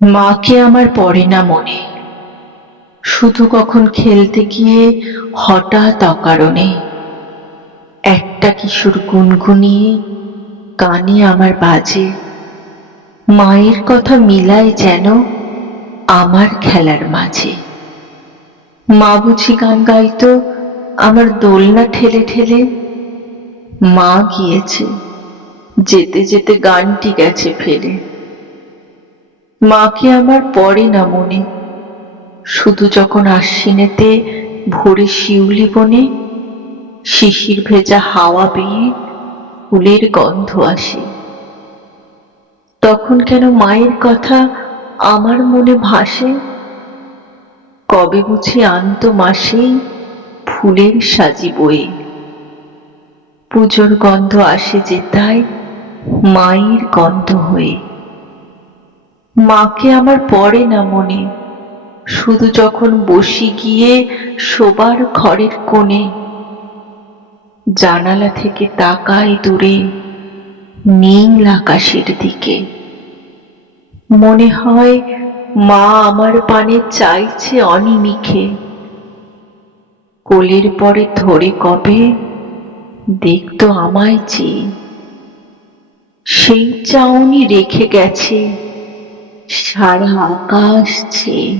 মাকে আমার পড়ে না মনে, শুধু কখন খেলতে গিয়ে হঠাৎ অকারণে একটা কিশোর গুনগুনিয়ে কানে আমার বাজে। মায়ের কথা মিলায় যেন আমার খেলার মাঝে। মা বুঝি গান গাইতো আমার দোলনা ঠেলে ঠেলে। মা গিয়েছে, যেতে যেতে গানটি গেছে ফেলে। মাকে আমার পড়ে না মনে, শুধু যখন আশ্বিনেতে ভোরে শিউলি বনে শিশির ভেজা হাওয়া বেয়ে ফুলের গন্ধ আসে। তখন কেন মায়ের কথা আমার মনে ভাসে? কবে বুঝি আনতো মাসেই ফুলের সাজি বয়ে। পুজোর গন্ধ আসে যে তাই মায়ের গন্ধ হয়ে। মাকে আমার পড়ে না মনে, শুধু যখন বসি গিয়ে শোবার ঘরের কোণে, জানালা থেকে তাকাই দূরে নীল আকাশের দিকে। মনে হয় মা আমার পানে চাইছে অনিমিষে, কোলের পরে ধরে কবে দেখতো আমায় চেয়ে। সেই চাউনি রেখে গেছে সারা আকাশ ছেয়ে।